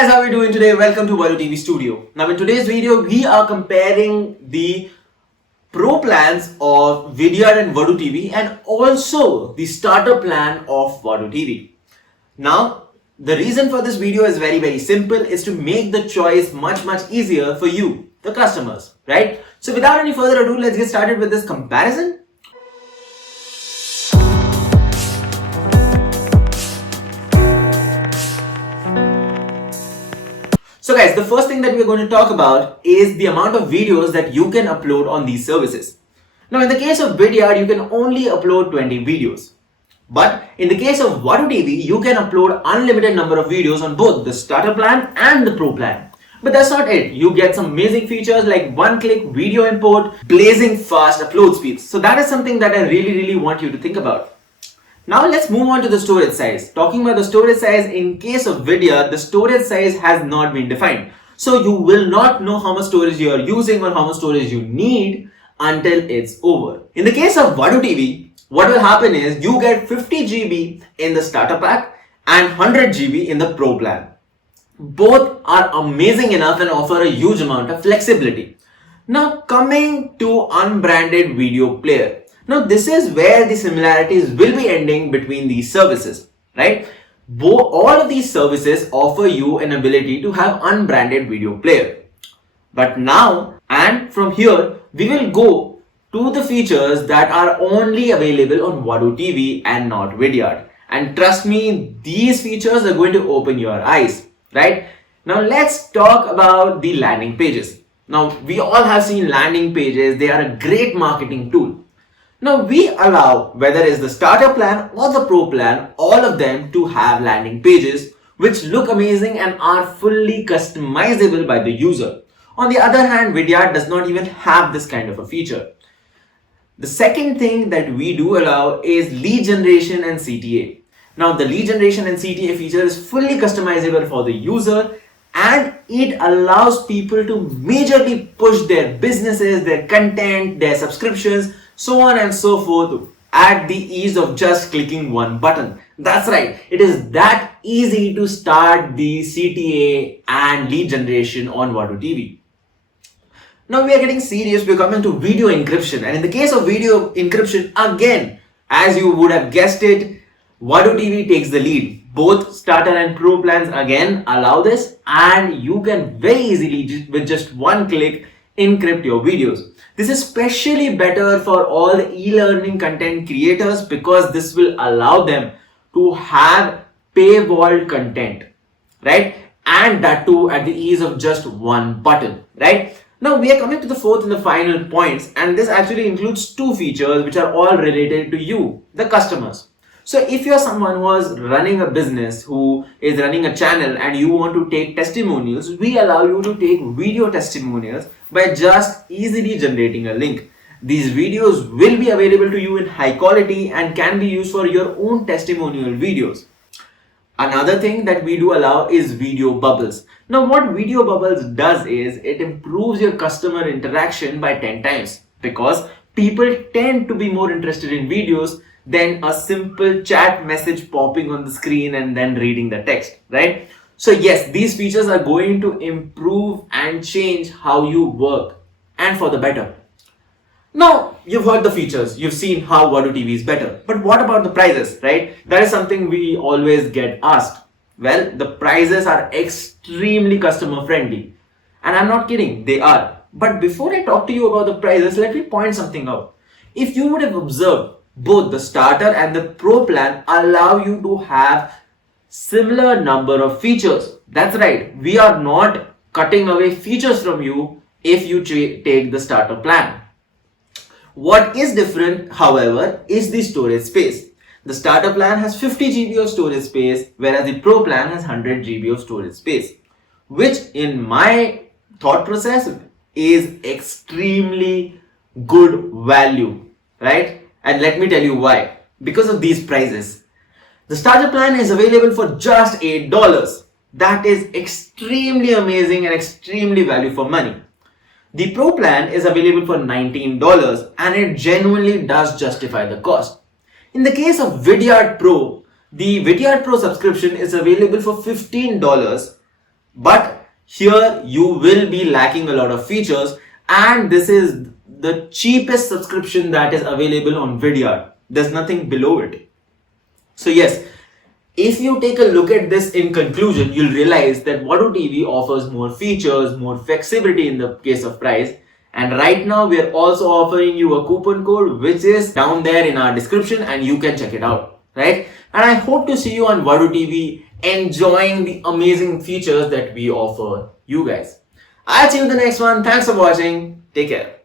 guys, how are we doing today? Welcome to Vadootv Studio. Now in today's video, we are comparing the pro plans of Vidyard and Vadootv and also the starter plan of Vadootv. Now, the reason for this video is very simple, is to make the choice much easier for you, the customers, right? So without any further ado, let's get started with this comparison. So guys, the first thing that we're going to talk about is the amount of videos that you can upload on these services. Now in the case of Vidyard, you can only upload 20 videos. But in the case of Vadootv, you can upload unlimited number of videos on both the starter plan and the pro plan. But that's not it. You get some amazing features like one-click video import, blazing fast upload speeds. So that is something that I really want you to think about. Now let's move on to the storage size. Talking about the storage size, in case of Vidyard, the storage size has not been defined. So you will not know how much storage you are using or how much storage you need until it's over. In the case of Vadootv, what will happen is you get 50 GB in the starter pack and 100 GB in the pro plan. Both are amazing enough and offer a huge amount of flexibility. Now coming to unbranded video player. Now this is where the similarities will be ending between these services, right? All of these services offer you an ability to have unbranded video player. But now and from here, we will go to the features that are only available on Vadootv and not Vidyard. And trust me, these features are going to open your eyes, right? Now let's talk about the landing pages. Now we all have seen landing pages. They are a great marketing tool. Now we allow, whether it's the starter plan or the pro plan, all of them to have landing pages which look amazing and are fully customizable by the user. On the other hand, Vidyard does not even have this kind of a feature. The second thing that we do allow is lead generation and CTA. Now the lead generation and CTA feature is fully customizable for the user and it allows people to majorly push their businesses, their content, their subscriptions, so on and so forth at the ease of just clicking one button. That's right, it is that easy to start the CTA and lead generation on Vadootv. Now we are getting serious, we're coming to video encryption, and in the case of video encryption, again, as you would have guessed it, Vadootv takes the lead. Both starter and pro plans again allow this, and you can very easily, with just one click, encrypt your videos. This is especially better for all the e-learning content creators because this will allow them to have paywall content, right? And that too at the ease of just one button, right? Now we are coming to the fourth and the final points, and this actually includes two features which are all related to you, the customers. So if you're someone who is running a business, who is running a channel and you want to take testimonials, we allow you to take video testimonials by just easily generating a link. These videos will be available to you in high quality and can be used for your own testimonial videos. Another thing that we do allow is video bubbles. Now what video bubbles does is it improves your customer interaction by 10 times because people tend to be more interested in videos than a simple chat message popping on the screen and then reading the text, right? So yes, these features are going to improve and change how you work and for the better. Now, you've heard the features, you've seen how Vadootv is better, but what about the prices, right? That is something we always get asked. Well, the prices are extremely customer friendly, and I'm not kidding, they are. But before I talk to you about the prices, let me point something out. If you would have observed, both the starter and the pro plan allow you to have similar number of features. That's right, we are not cutting away features from you if you take the starter plan. What is different, however, is the storage space. The starter plan has 50 GB of storage space, whereas the pro plan has 100 GB of storage space, which in my thought process is extremely good value, right? And let me tell you why. Because of these prices. The starter plan is available for just $8. That is extremely amazing and extremely value for money. The pro plan is available for $19 and it genuinely does justify the cost. In the case of Vidyard Pro, the Vidyard Pro subscription is available for $15 But here you will be lacking a lot of features, and this is the cheapest subscription that is available on Vidyard. There's nothing below it. So yes, if you take a look at this in conclusion, you'll realize that Vadootv offers more features, more flexibility in the case of price. And right now we are also offering you a coupon code which is down there in our description, and you can check it out, right? And I hope to see you on Vadootv enjoying the amazing features that we offer you guys. I'll see you in the next one. Thanks for watching. Take care.